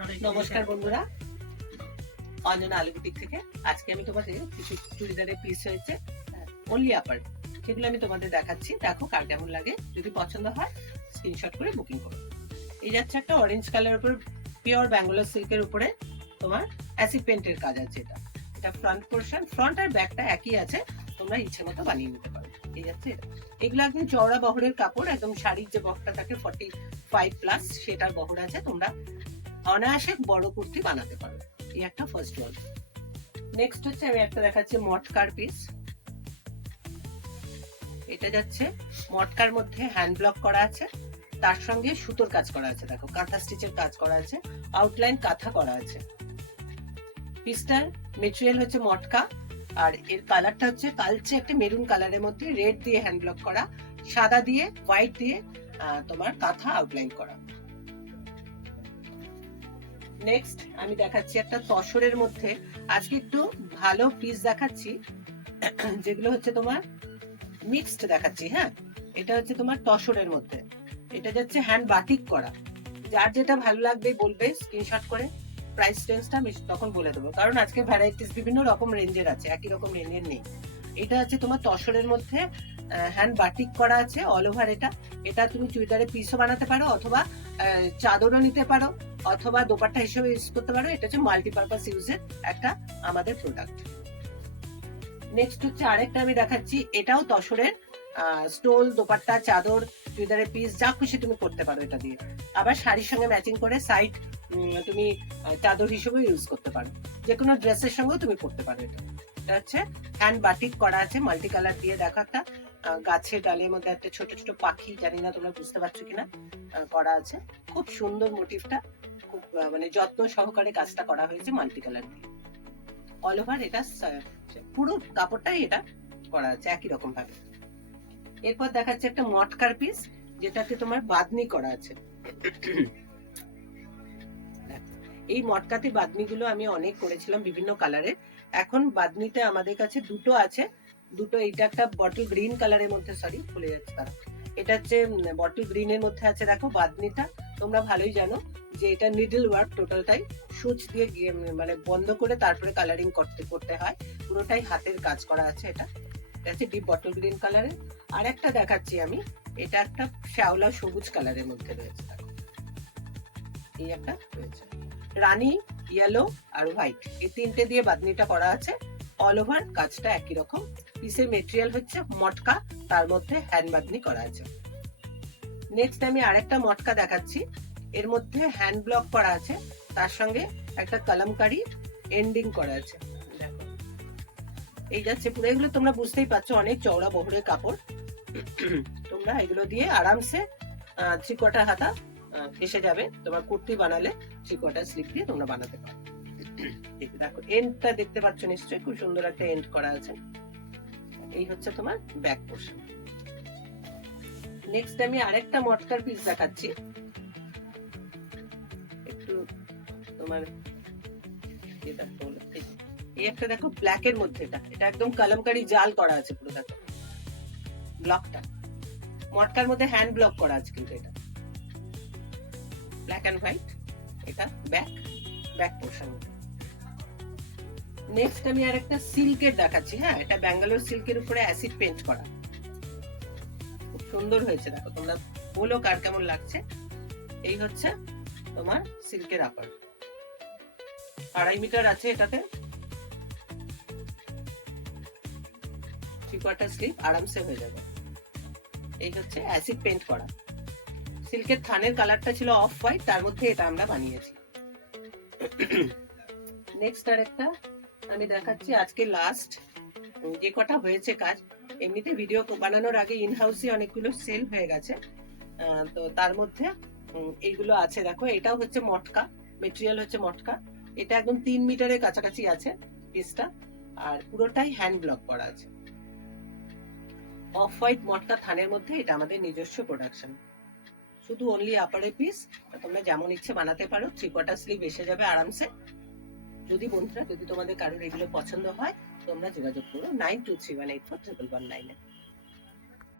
নমস্কার বন্ধুরা, অঞ্জনা আলুবুটিক থেকে আজকে আমি তোমাদের কিছু চুড়িদারের পিস হয়েছে অনলি আপার, সেগুলো আমি তোমাদের দেখাচ্ছি। দেখো কার কেমন লাগে, যদি পছন্দ হয় স্ক্রিনশট করে বুকিং করো। এই যাচ্ছে একটা অরেঞ্জ কালার উপর পিওর ব্যাঙ্গালোর সিল্কের উপরে তোমার অ্যাসিড পেন্টের কাজ আছে। এটা ফ্রন্ট পোর্শন, ফ্রন্ট আর ব্যাকটা একই আছে, তোমরা ইচ্ছে মতো বানিয়ে নিতে পারো। এই যাচ্ছে এগুলো একদম চওড়া বহরের কাপড়, একদম শাড়ির যে বহরটা থাকে 45+ সেটার বহর আছে। তোমরা অনায়াসে বড় কুর্তি বানাতে পারো। এই একটা ফার্স্ট ওয়ান। নেক্সট হচ্ছে আমি একটা দেখাচ্ছি মটকার পিস। এটা যাচ্ছে মটকার মধ্যে হ্যান্ড ব্লক করা আছে, তার সঙ্গে সুতোর কাজ করা আছে। দেখো কাঁথা স্টিচের কাজ করা আছে, আউটলাইন কাঁথা করা আছে। পিসটার মেটেরিয়াল হচ্ছে মটকা, আর এর কালারটা হচ্ছে কালচে একটা মেরুন কালারের মধ্যে রেড দিয়ে হ্যান্ড ব্লক করা, সাদা দিয়ে হোয়াইট দিয়ে তোমার কাঁথা আউটলাইন করা। নেক্সট আমি দেখাচ্ছি একটা তসরের মধ্যে, আজকে একটু ভালো পিস দেখাচ্ছি যেগুলো হচ্ছে তোমার মিক্সড দেখাচ্ছি। হ্যাঁ, এটা হচ্ছে তোমার তসরের মধ্যে, এটা যাচ্ছে হ্যান্ড বাটিক করা। যার যেটা ভালো লাগবে বলবে স্ক্রিনশট করে, প্রাইস রেঞ্জটা আমি তখন বলে দেবো, কারণ আজকে ভ্যারাইটিস বিভিন্ন রকম রেঞ্জের আছে, একই রকম রেঞ্জের নেই। এটা হচ্ছে তোমার তসরের মধ্যে হ্যান্ড বাটিক করা আছে অল ওভার। এটা তুমি চুড়িদারের পিসও বানাতে পারো, অথবা চাদরও নিতে পারো, অথবা দোপাট্টা হিসেবে ইউজ করতে পারো। এটা হচ্ছে মাল্টিপারপাস ইউজের একটা আমাদের প্রোডাক্ট। নেক্সট হচ্ছে আরেকটা আমি দেখাচ্ছি, এটাও তসরের স্টোল, দোপাট্টা, চাদর, চুড়িদারের পিস যা খুশি তুমি করতে পারো এটা দিয়ে। আবার শাড়ির সঙ্গে ম্যাচিং করে সাইড তুমি চাদর হিসেবে ইউজ করতে পারো, যে কোনো ড্রেসের সঙ্গেও তুমি পরতে পারো। এটা হচ্ছে হ্যান্ড বাটিক করা আছে মাল্টি কালার দিয়ে। দেখো একটা গাছের ডালের মধ্যে একটা ছোট ছোট পাখি, জানি না তোমরা বুঝতে পারছো কিনা, করা আছে। খুব সুন্দর মোটিভটা, খুব মানে যত্ন সহকারে কাজটা করা হয়েছে মাল্টি কালার দিয়ে। অল ওভার এটা পুরো কাপড়টাই এটা করা আছে একই রকম ভাবে। এরপর দেখাচ্ছে একটা মটকার পিস, যেটাতে তোমার বাদনি করা আছে। এই মটকাতে বাদনি গুলো আমি অনেক করেছিলাম বিভিন্ন কালারের। এখন বাদনিতে আমাদের কাছে দুটো আছে, দুটো। এটা একটা বটল গ্রিন কালারের মধ্যে, সরি ভুলে যাচ্ছে তারা, এটা হচ্ছে বটল গ্রিনের মধ্যে আছে। দেখো বাদনিটা তোমরা ভালোই জানো যে এটা নিডল ওয়ার্ক টোটালটাই, সুচ দিয়ে মানে বন্ধ করে তারপরে কালারিং করতে হয়, পুরোটাই হাতের কাজ করা আছে। এটা হচ্ছে ডিপ বটল গ্রিন কালারের। আর একটা দেখাচ্ছি আমি, এটা একটা শ্যাওলা সবুজ কালারের মধ্যে রয়েছে। এই একটা রয়েছে রানী, ইয়েলো আর হোয়াইট, এই তিনটে দিয়ে বাদনিটা করা আছে। অল ওভার কাজটা একই রকম। পিসের মেটেরিয়াল হচ্ছে মটকা, তার মধ্যে হ্যান্ড বাদনি করা আছে। নেক্সট আমি আরেকটা মটকা দেখাচ্ছি, এর মধ্যে হ্যান্ড ব্লক করা আছে, তার সঙ্গে একটা কলমকারি এন্ডিং করা আছে। দেখো এই যাচ্ছে পুরো, এগুলো তোমরা বুঝতেই পারছো অনেক চওড়া বহরের কাপড়। তোমরা এগুলো দিয়ে আরামসে 3/4 হাতা এসে যাবে। তোমার কুর্তি বানালে 3/4 স্লিপ দিয়ে তোমরা বানাতে পারো। দেখো এন্ডটা দেখতে পাচ্ছ নিশ্চয়ই, খুব সুন্দর একটা এন্ড করা আছে। এই হচ্ছে তোমার ব্যাক পোর্শন। নেক্সট আমি আরেকটা মটকার পিস দেখাচ্ছি, একটু তোমার এই একটা দেখো ব্ল্যাক এর মধ্যে, এটা একদম কলমকারি জাল করা আছে পুরো। দেখো ব্লকটা মটকার মধ্যে হ্যান্ড ব্লক করা আছে, কিন্তু এটা ব্ল্যাক এন্ড হোয়াইট। এটা ব্যাক পোর্শন। নেক্সট আমি আর একটা সিল্কের দেখাচ্ছি। হ্যাঁ, এটা ব্যাঙ্গালোর সিল্কের উপরে অ্যাসিড পেন্ট করা, খুব সুন্দর হয়েছে। দেখো তোমরা বলো কার কেমন লাগছে। এই হচ্ছে তোমার সিল্কের আপার, 2.5 মিটার আছে এটাতে, 3/4 স্লিপ আরামসে হয়ে যাবে। এই হচ্ছে অ্যাসিড পেন্ট করা। সিল্কের থানের কালারটা ছিল অফ হোয়াইট, তার মধ্যে এটা আমরা বানিয়েছি। নেক্সট আরেকটা আমি দেখাচ্ছি, আজকে লাস্ট যে কটা হয়েছে কাজ। এমনিতে ভিডিও বানানোর আগে ইন হাউসে অনেকগুলো সেল হয়ে গেছে, তো তার মধ্যে এইগুলো আছে। দেখো এটাও হচ্ছে মটকা, মেটেরিয়াল হচ্ছে মটকা। এটা একদম 3 মিটারের কাছাকাছি আছে পিসটা, আর পুরোটাই হ্যান্ড ব্লক করা আছে। অফ হোয়াইট মটকা থানের মধ্যে, এটা আমাদের নিজস্ব প্রোডাকশন। শুধু অনলি আপারের পিস, তোমরা যেমন ইচ্ছে বানাতে পারো। 3/4 স্লিভ এসে যাবে আরামসে। যদি বন্ধুরা, যদি তোমাদের কারোর এগুলো পছন্দ হয়, তোমরা যোগাযোগ করো 9231841199-এ।